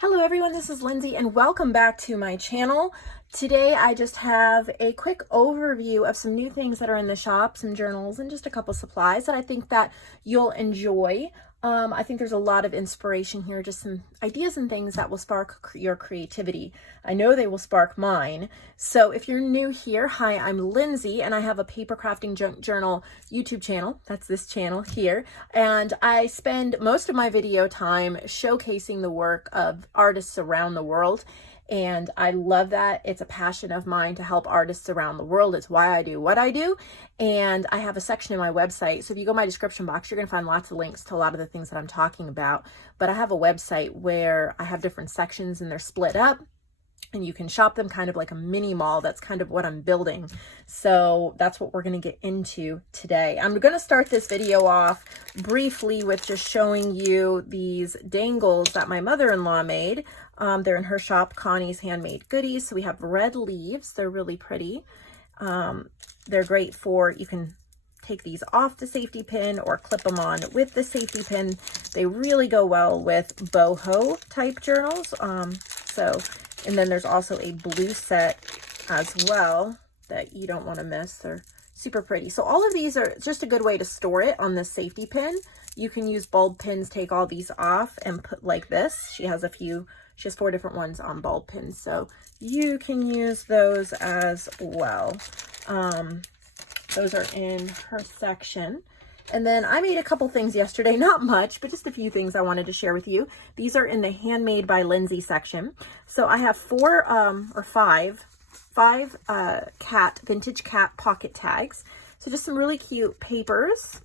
Hello everyone, this is Lindsay and welcome back to my channel. Today I just have a quick overview of some new things that are in the shop, some journals and just a couple supplies that I think that you'll enjoy. I think there's a lot of inspiration here, just some ideas and things that will spark your creativity. I know they will spark mine. So if you're new here, hi, I'm Lindsay and I have a paper crafting journal YouTube channel. That's this channel here. And I spend most of my video time showcasing the work of artists around the world. And I love that. It's a passion of mine to help artists around the world. It's why I do what I do. And I have a section in my website. So if you go in my description box, you're going to find lots of links to a lot of the things that I'm talking about. But I have a website where I have different sections and they're split up. And you can shop them kind of like a mini mall. That's kind of what I'm building. So that's what we're going to get into today. I'm going to start this video off briefly with just showing you these dangles that my mother-in-law made. They're in her shop, Connie's Handmade Goodies. So we have red leaves. They're really pretty. They're great for, you can take these off the safety pin or clip them on with the safety pin. They really go well with boho type journals. And then there's also a blue set as well that you don't want to miss. They're super pretty. So all of these are just a good way to store it on this safety pin. You can use bulb pins, take all these off and put like this. She has 4 different ones on bulb pins. So you can use those as well. Those are in her section. And then I made a couple things yesterday, not much, but just a few things I wanted to share with you. These are in the Handmade by Lindsay section. So I have five vintage cat pocket tags. So just some really cute papers,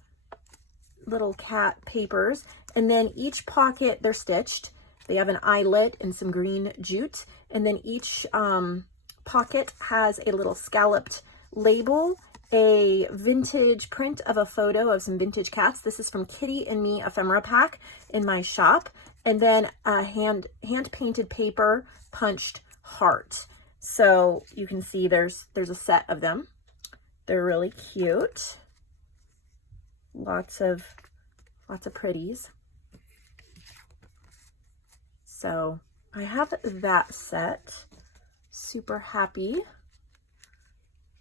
little cat papers. And then each pocket, they're stitched. They have an eyelet and some green jute. And then each pocket has a little scalloped label, a vintage print of a photo of some vintage cats. This is from Kitty and Me ephemera pack in my shop. And then a hand painted paper punched heart. So you can see there's a set of them. They're really cute. Lots of pretties. So I have that set. Super happy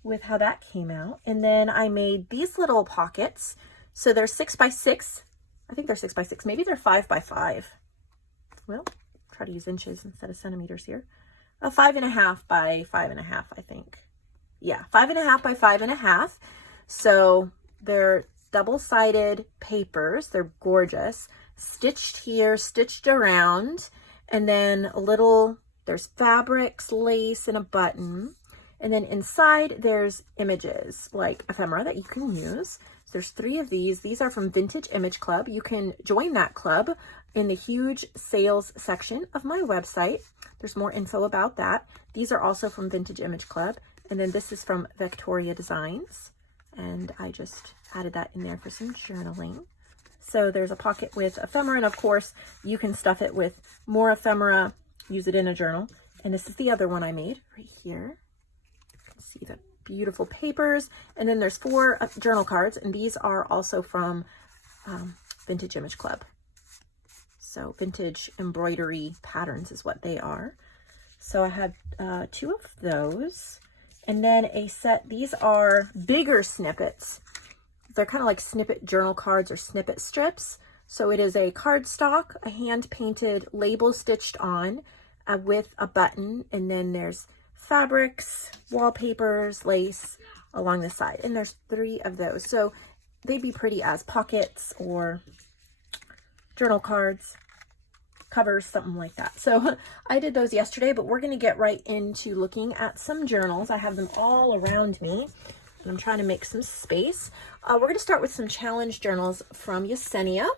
with how that came out. And then I made these little pockets. So they're 6 by 6. I think they're 6 by 6. Maybe they're 5 by 5. Well, try to use inches instead of centimeters here. 5.5 by 5.5, I think. Yeah, 5.5 by 5.5. So they're double-sided papers. They're gorgeous. Stitched here, stitched around. And then there's fabrics, lace, and a button. And then inside there's images like ephemera that you can use. So there's 3 of these. These are from Vintage Image Club. You can join that club in the huge sales section of my website. There's more info about that. These are also from Vintage Image Club. And then this is from Victoria Designs. And I just added that in there for some journaling. So there's a pocket with ephemera. And of course, you can stuff it with more ephemera, use it in a journal. And this is the other one I made right here. See the beautiful papers. And then there's 4 journal cards, and these are also from Vintage Image Club. So vintage embroidery patterns is what they are. So I had 2 of those. And then a set, these are bigger snippets. They're kind of like snippet journal cards or snippet strips. So it is a cardstock, a hand-painted label stitched on with a button, and then there's fabrics, wallpapers, lace along the side. And there's 3 of those. So they'd be pretty as pockets or journal cards, covers, something like that. So I did those yesterday, but we're going to get right into looking at some journals. I have them all around me, and I'm trying to make some space. We're going to start with some challenge journals from Yesenia.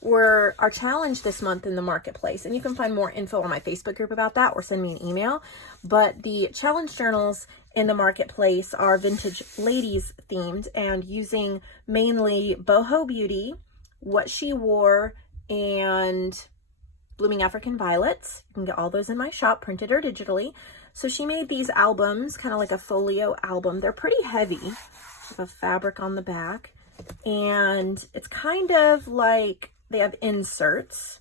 We're our challenge this month in the marketplace, and you can find more info on my Facebook group about that or send me an email. But the challenge journals in the marketplace are vintage ladies themed and using mainly boho beauty, what she wore, and blooming African violets. You can get all those in my shop, printed or digitally. So she made these albums, kind of like a folio album. They're pretty heavy. Have a fabric on the back, and it's kind of like they have inserts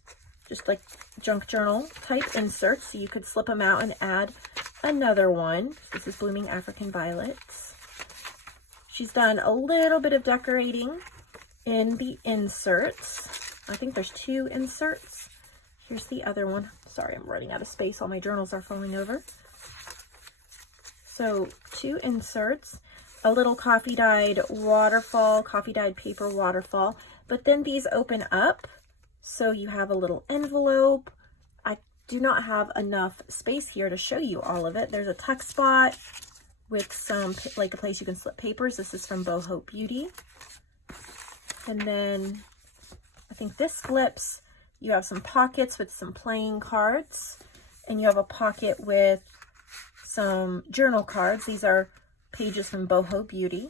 just like junk journal type inserts. So you could slip them out and add another one. This is Blooming African Violets. She's done a little bit of decorating in the inserts. I think there's 2 inserts. Here's the other one. Sorry, I'm running out of space. All my journals are falling over. So 2 inserts, a little coffee dyed waterfall, coffee dyed paper waterfall, but then these open up. So you have a little envelope. I do not have enough space here to show you all of it. There's a tuck spot with some, like a place you can slip papers. This is from Boho Beauty. And then I think this flips. You have some pockets with some playing cards, and you have a pocket with some journal cards. These are pages from Boho Beauty.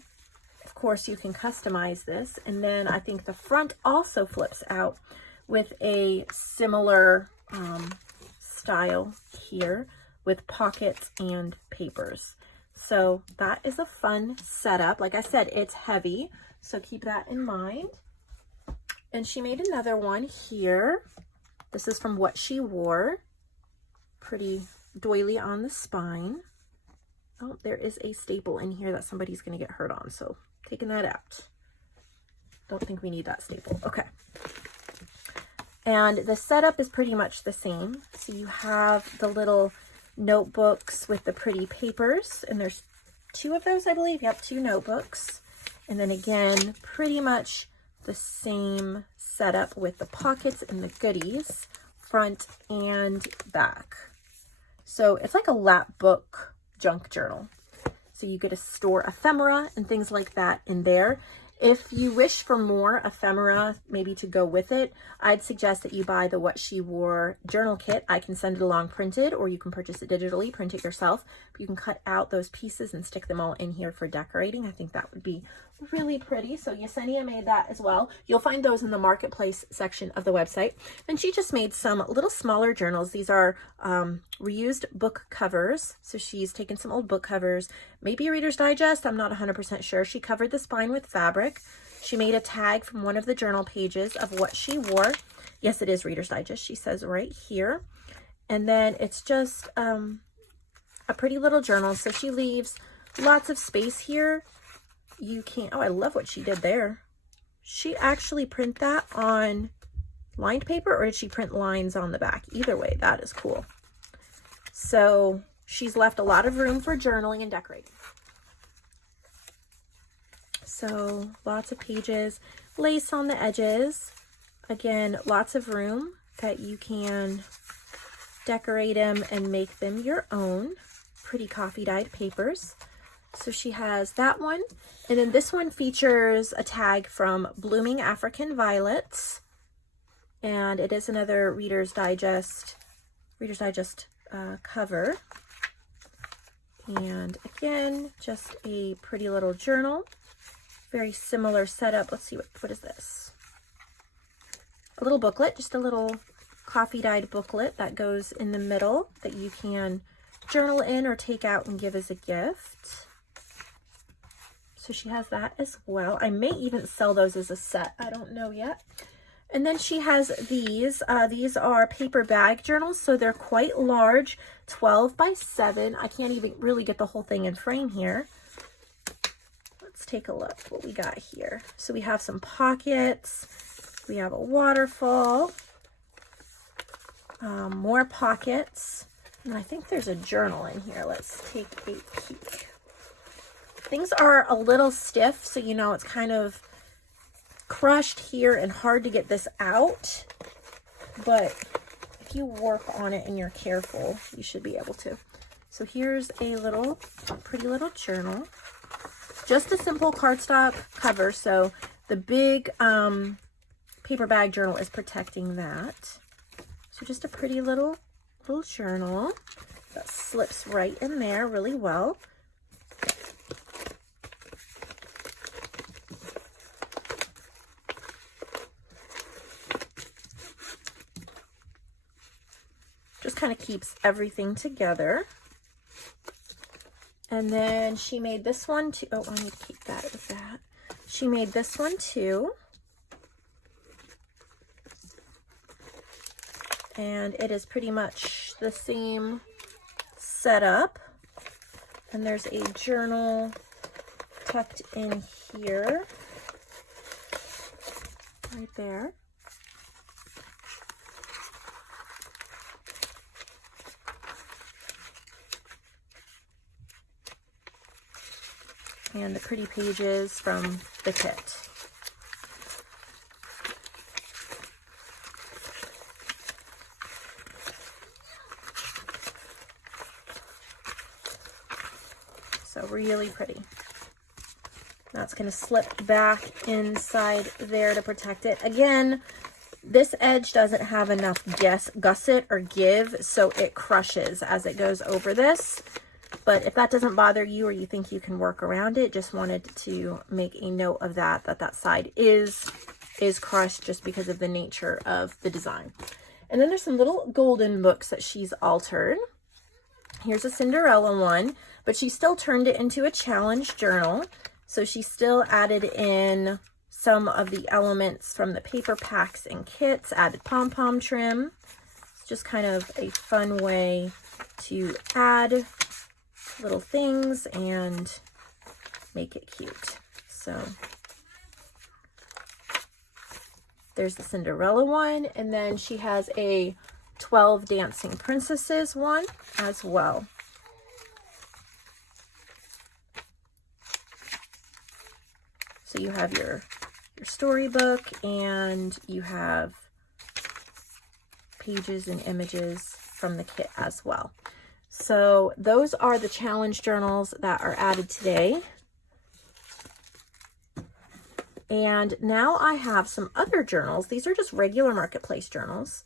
Of course, you can customize this. And then I think the front also flips out with a similar style here with pockets and papers. So that is a fun setup. Like I said, it's heavy, so keep that in mind. And she made another one here. This is from What She Wore. Pretty doily on the spine. Oh, there is a staple in here that somebody's going to get hurt on, so taking that out. Don't think we need that staple. Okay. And the setup is pretty much the same. So you have the little notebooks with the pretty papers, and there's 2 of those, I believe. Yep, 2 notebooks. And then again, pretty much the same setup with the pockets and the goodies, front and back. So it's like a lap book junk journal. So you get to store ephemera and things like that in there. If you wish for more ephemera, maybe to go with it, I'd suggest that you buy the What She Wore journal kit. I can send it along printed, or you can purchase it digitally, print it yourself. But you can cut out those pieces and stick them all in here for decorating. I think that would be really pretty. So Yesenia made that as well. You'll find those in the marketplace section of the website. And she just made some little smaller journals. These are reused book covers. So she's taken some old book covers, maybe a Reader's Digest, I'm not 100% sure. She covered the spine with fabric. She made a tag from one of the journal pages of what she wore. Yes, it is Reader's Digest, she says right here. And then it's just a pretty little journal. So she leaves lots of space here. You can, oh, I love what she did there. She actually print that on lined paper, or did she print lines on the back? Either way, that is cool. So she's left a lot of room for journaling and decorating. So lots of pages, lace on the edges. Again, lots of room that you can decorate them and make them your own. Pretty coffee dyed papers. So she has that one. And then this one features a tag from Blooming African Violets. And it is another Reader's Digest cover. And again, just a pretty little journal. Very similar setup. Let's see, what is this? A little booklet, just a little coffee dyed booklet that goes in the middle that you can journal in or take out and give as a gift. So she has that as well. I may even sell those as a set. I don't know yet. And then she has these. These are paper bag journals, so they're quite large, 12 by 7. I can't even really get the whole thing in frame here. Let's take a look what we got here. So we have some pockets. We have a waterfall. More pockets. And I think there's a journal in here. Let's take a peek. Things are a little stiff, so you know it's kind of crushed here and hard to get this out. But if you work on it and you're careful, you should be able to. So here's a pretty little journal. Just a simple cardstock cover, so the big paper bag journal is protecting that. So just a pretty little journal that slips right in there really well. Just kind of keeps everything together. And then she made this one too. Oh, I need to keep that with that. She made this one too. and it is pretty much the same setup. And there's a journal tucked in here, right there. And the pretty pages from the kit. So really pretty. That's going to slip back inside there to protect it. Again, this edge doesn't have enough gusset or give, so it crushes as it goes over this. But if that doesn't bother you or you think you can work around it, just wanted to make a note of that, that side is crushed just because of the nature of the design. And then there's some little golden books that she's altered. Here's a Cinderella one, but she still turned it into a challenge journal. So she still added in some of the elements from the paper packs and kits, added pom-pom trim. It's just kind of a fun way to add little things and make it cute. So there's the Cinderella one, and then she has a 12 Dancing Princesses one as well. So you have your storybook, and you have pages and images from the kit as well. So those are the challenge journals that are added today. And now I have some other journals. These are just regular marketplace journals.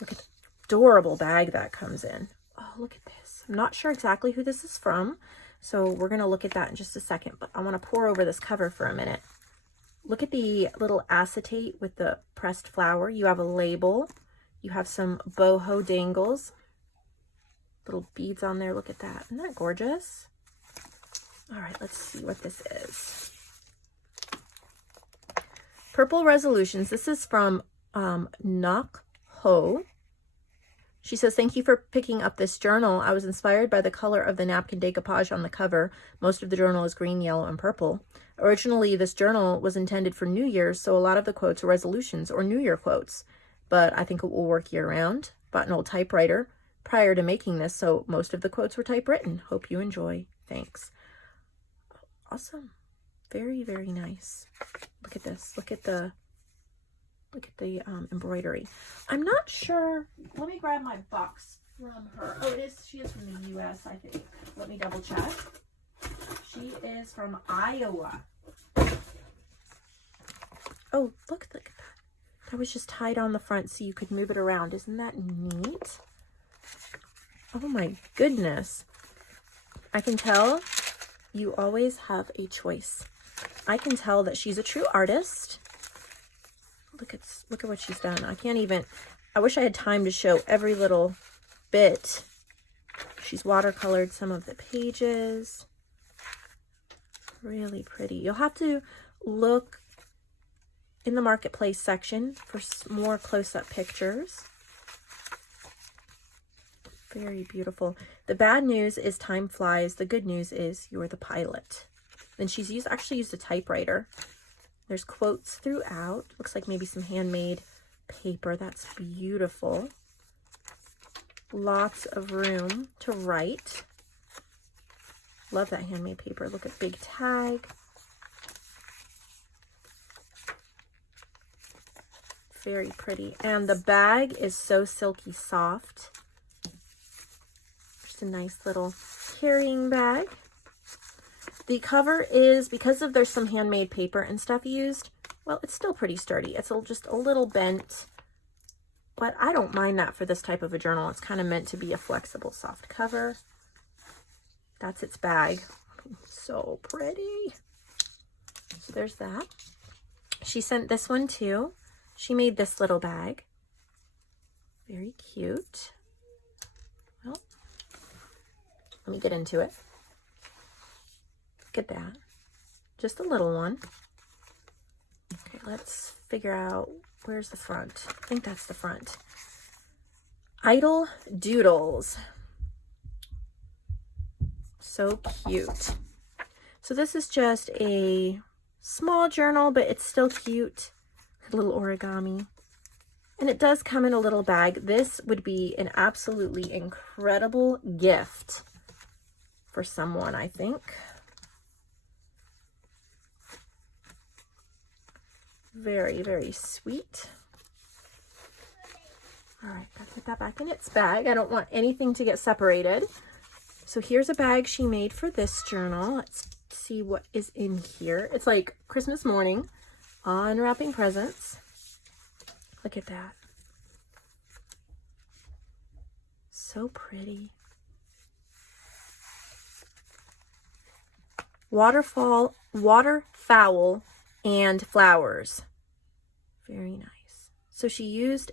Look at the adorable bag that comes in. Oh, look at this. I'm not sure exactly who this is from, so we're going to look at that in just a second, but I want to pour over this cover for a minute. Look at the little acetate with the pressed flower. You have a label. You have some boho dangles. Little beads on there. Look at that. Isn't that gorgeous? All right, let's see what this is. Purple Resolutions. This is from Ngoc. She says, thank you for picking up this journal. I was inspired by the color of the napkin decoupage on the cover. Most of the journal is green, yellow, and purple. Originally, this journal was intended for New Year's, so a lot of the quotes are resolutions or New Year quotes, but I think it will work year-round. Bought an old typewriter prior to making this, so most of the quotes were typewritten. Hope you enjoy. Thanks. Awesome. Very, very nice. Look at this. Look at the embroidery. I'm not sure. Let me grab my box from her. Oh, she is from the US, I think. Let me double check. She is from Iowa. Oh, look at that. That was just tied on the front so you could move it around. Isn't that neat? Oh my goodness. I can tell you always have a choice. I can tell that she's a true artist. Look at what she's done. I wish I had time to show every little bit. She's watercolored some of the pages. Really pretty. You'll have to look in the marketplace section for more close-up pictures. Very beautiful. The bad news is time flies. The good news is you're the pilot. Then she's actually used a typewriter. There's quotes throughout. Looks like maybe some handmade paper. That's beautiful. Lots of room to write. Love that handmade paper. Look at big tag. Very pretty. And the bag is so silky soft. Just a nice little carrying bag. The cover is, because there's some handmade paper and stuff used, well, it's still pretty sturdy. It's just a little bent, but I don't mind that for this type of a journal. It's kind of meant to be a flexible, soft cover. That's its bag. So pretty. So there's that. She sent this one too. She made this little bag. Very cute. Well, let me get into it. Look at that. Just a little one. Okay, let's figure out where's the front. I think that's the front. Idle Doodles. So cute. So this is just a small journal, but it's still cute. A little origami. And it does come in a little bag. This would be an absolutely incredible gift for someone, I think. Very, very sweet. All right, gotta put that back in its bag. I don't want anything to get separated. So here's a bag she made for this journal. Let's see what is in here. It's like Christmas morning, unwrapping presents. Look at that. So pretty. Waterfowl, and flowers. Very nice. So she used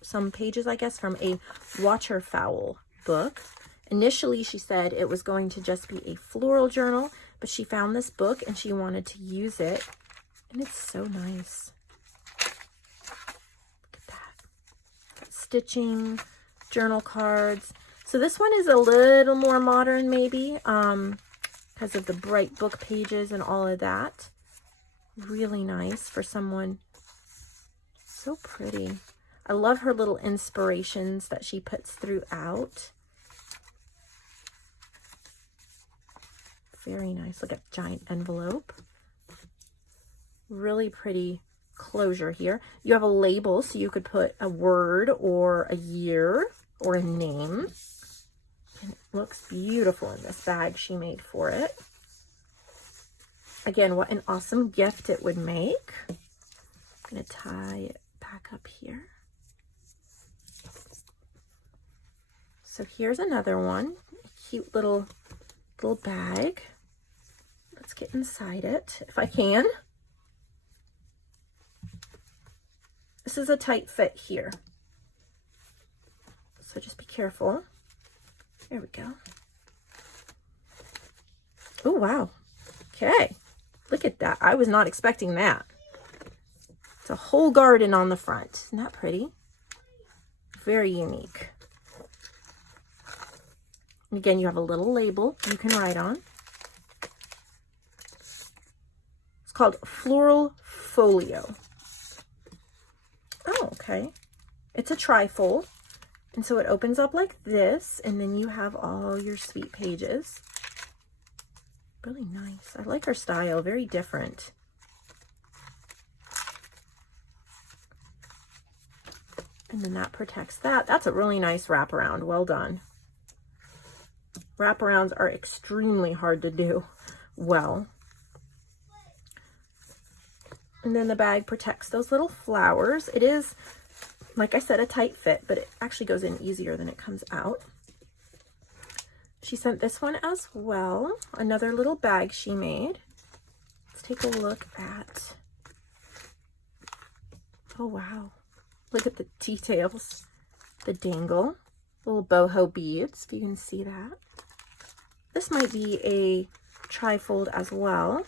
some pages, I guess, from a waterfowl book. Initially, she said it was going to just be a floral journal, but she found this book and she wanted to use it. And it's so nice. Look at that. Stitching, journal cards. So this one is a little more modern, maybe, because of the bright book pages and all of that. Really nice for someone. So pretty. I love her little inspirations that she puts throughout. Very nice. Look at the giant envelope. Really pretty closure here. You have a label, so you could put a word or a year or a name. And it looks beautiful in this bag she made for it. Again, what an awesome gift it would make. I'm going to tie it back up here. So here's another one. A cute little bag. Let's get inside it if I can. This is a tight fit here, so just be careful. There we go. Oh, wow. Okay, look at that. I was not expecting that. It's a whole garden on the front. Isn't that pretty? Very unique. Again, you have a little label you can write on. It's called Floral Folio. Oh, okay. It's a trifold. And so it opens up like this, and then you have all your sweet pages. Really nice. I like her style. Very different. And then that protects that. That's a really nice wraparound. Well done. Wraparounds are extremely hard to do well. And then the bag protects those little flowers. It is, like I said, a tight fit, but it actually goes in easier than it comes out. She sent this one as well. Another little bag she made. Let's take a look at, oh wow. Look at the details. The dangle, little boho beads, if you can see that. This might be a trifold as well.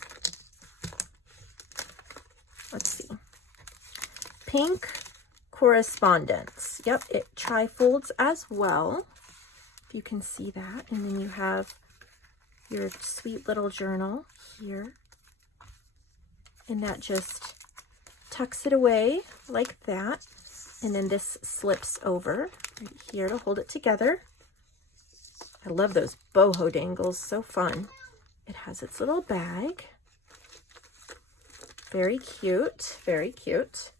Let's see. Pink Correspondence. Yep, it trifolds as well. If you can see that. And then you have your sweet little journal here. And that just tucks it away like that. And then this slips over right here to hold it together. I love those boho dangles. So fun. It has its little bag. Very cute, very cute.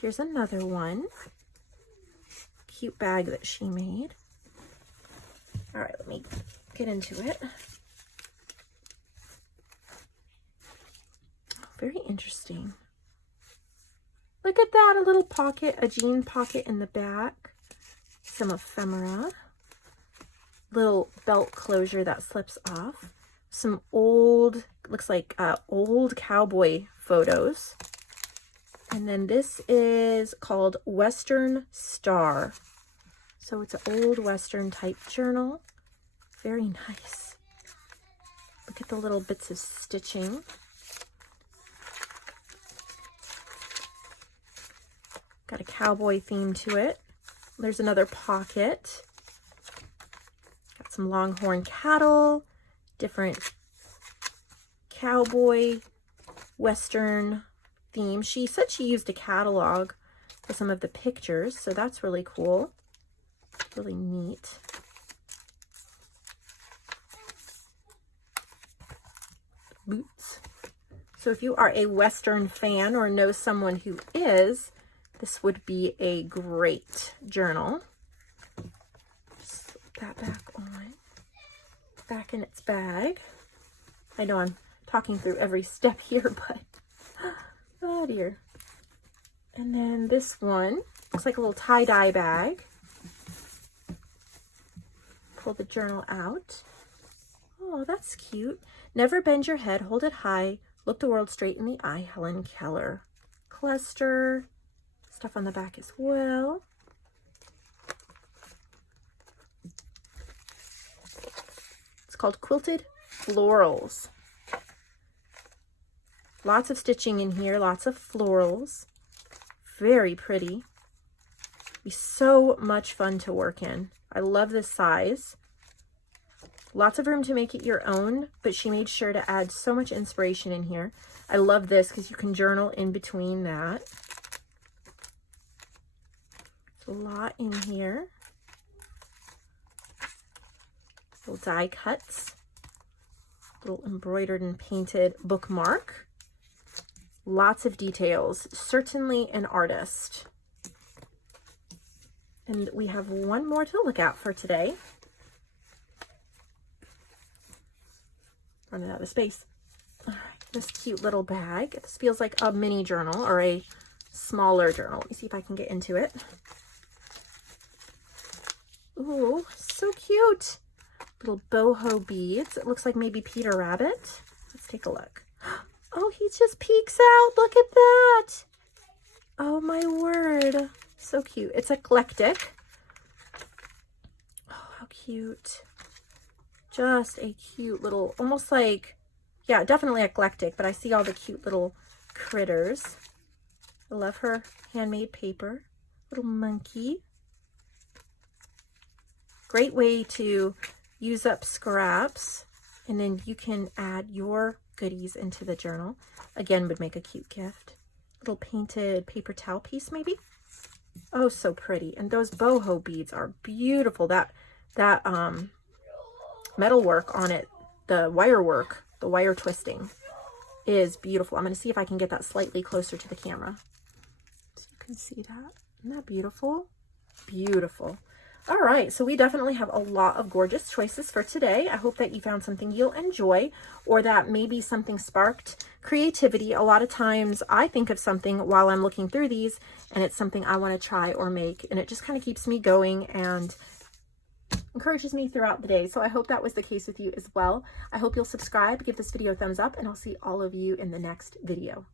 Here's another one. Cute bag that she made. All right, let me get into it. Very interesting. Look at that, a little pocket, a jean pocket in the back. Some ephemera. Little belt closure that slips off. Some old, looks like old cowboy photos. And then this is called Western Star. So it's an old Western type journal. Very nice. Look at the little bits of stitching. Got a cowboy theme to it. there's another pocket. Got some longhorn cattle, different cowboy, Western theme. She said she used a catalog for some of the pictures, so that's really cool. Really neat. Boots. So if you are a Western fan or know someone who is, this would be a great journal. Just slip that back on. Back in its bag. I know I'm talking through every step here, but oh dear. And then this one looks like a little tie-dye bag. Pull the journal out. Oh, that's cute. Never bend your head, hold it high, look the world straight in the eye, Helen Keller. Cluster, stuff on the back as well. It's called Quilted Florals. Lots of stitching in here, lots of florals. Very pretty. Be so much fun to work in. I love this size. Lots of room to make it your own, but she made sure to add so much inspiration in here. I love this because you can journal in between that. There's a lot in here. Little die cuts. Little embroidered and painted bookmark. Lots of details. Certainly an artist. And we have one more to look at for today. Running out of space. All right, this cute little bag. This feels like a mini journal or a smaller journal. Let me see if I can get into it. Ooh, so cute. Little boho beads. It looks like maybe Peter Rabbit. Let's take a look. Oh, he just peeks out. Look at that. Oh my word. So cute. It's Eclectic. Oh, how cute. Just a cute little, almost like, yeah, definitely Eclectic, but I see all the cute little critters. I love her handmade paper. Little monkey. Great way to use up scraps, and then you can add your goodies into the journal. Again, would make a cute gift. Little painted paper towel piece, maybe. Oh, so pretty. And those boho beads are beautiful. That metal work on it, the wire work, the wire twisting is beautiful. I'm going to see if I can get that slightly closer to the camera so you can see that. Isn't that beautiful? Beautiful. All right, so we definitely have a lot of gorgeous choices for today. I hope that you found something you'll enjoy, or that maybe something sparked creativity. A lot of times I think of something while I'm looking through these, and it's something I want to try or make, and it just kind of keeps me going and encourages me throughout the day. So I hope that was the case with you as well. I hope you'll subscribe, give this video a thumbs up, and I'll see all of you in the next video.